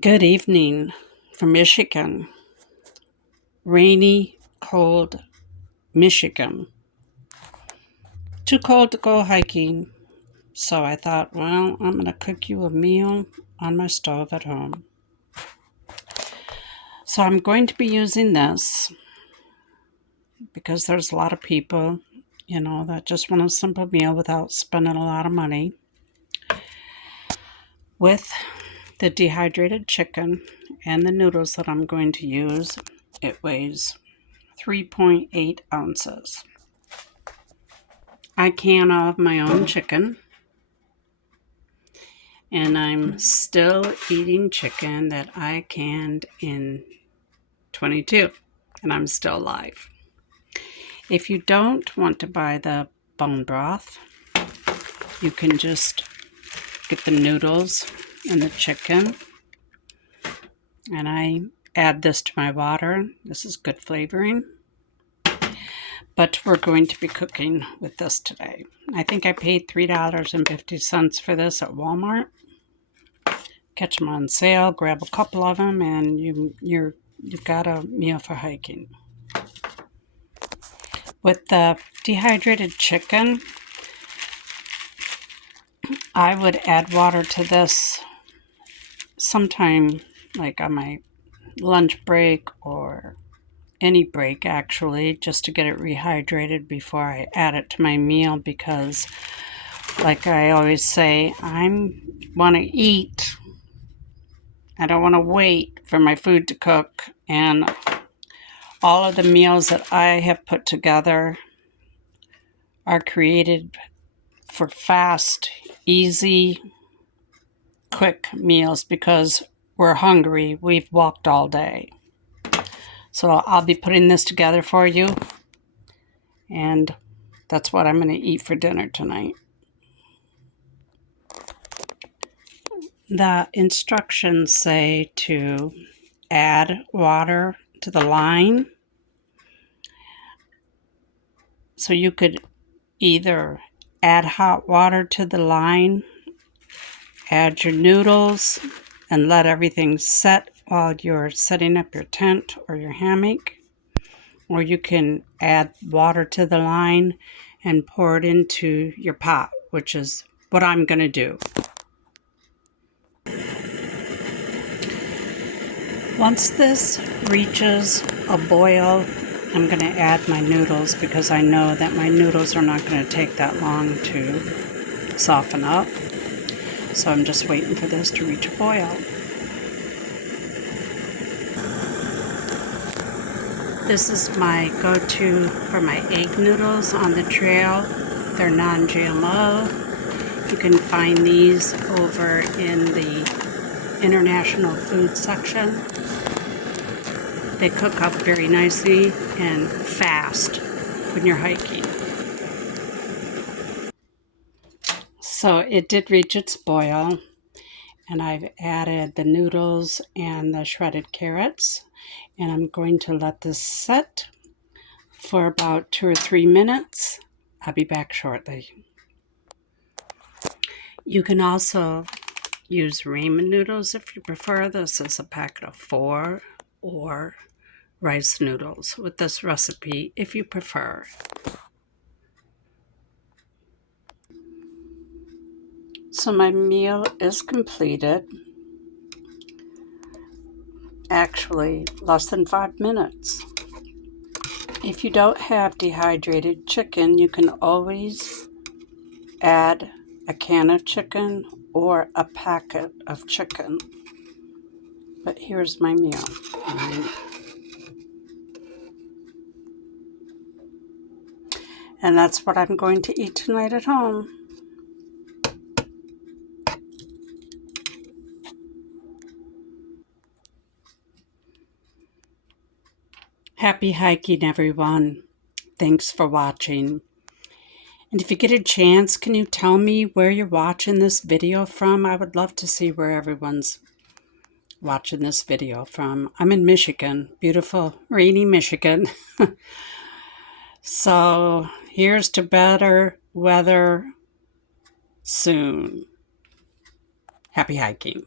Good evening from Michigan. Rainy, cold Michigan. Too cold to go hiking, so I thought, well, I'm going to cook you a meal on my stove at home. So I'm going to be using this because there's a lot of people, that just want a simple meal without spending a lot of money. With the dehydrated chicken and the noodles that I'm going to use, it weighs 3.8 ounces. I can all of my own chicken, and I'm still eating chicken that I canned in 22, and I'm still alive. If you don't want to buy the bone broth, you can just get the noodles and the chicken, and I add this to my water. This is good flavoring. But we're going to be cooking with this today. I think I paid $3.50 for this at Walmart. Catch them on sale, grab a couple of them, and you've got a meal for hiking. With the dehydrated chicken, I would add water to this sometime like on my lunch break or any break actually, just to get it rehydrated before I add it to my meal, because like I always say, I want to eat. I don't want to wait for my food to cook, and all of the meals that I have put together are created for fast, easy, quick meals because we're hungry. We've walked all day. So I'll be putting this together for you, and that's what I'm going to eat for dinner tonight. The instructions say to add water to the line. So you could either add hot water to the line, add your noodles, and let everything set while you're setting up your tent or your hammock. Or you can add water to the line and pour it into your pot, which is what I'm going to do. Once this reaches a boil, I'm going to add my noodles because I know that my noodles are not going to take that long to soften up. So I'm just waiting for this to reach a boil. This is my go-to for my egg noodles on the trail. They're non-GMO. You can find these over in the international food section. They cook up very nicely and fast when you're hiking. So it did reach its boil, and I've added the noodles and the shredded carrots, and I'm going to let this set for about 2 or 3 minutes. I'll be back shortly. You can also use ramen noodles if you prefer. This is a packet of 4, or rice noodles with this recipe if you prefer. So my meal is completed. Actually, less than 5 minutes. If you don't have dehydrated chicken, you can always add a can of chicken or a packet of chicken. But here's my meal. And that's what I'm going to eat tonight at home. Happy hiking, everyone. Thanks for watching. And if you get a chance, can you tell me where you're watching this video from? I would love to see where everyone's watching this video from. I'm in Michigan, beautiful, rainy Michigan. So here's to better weather soon. Happy hiking.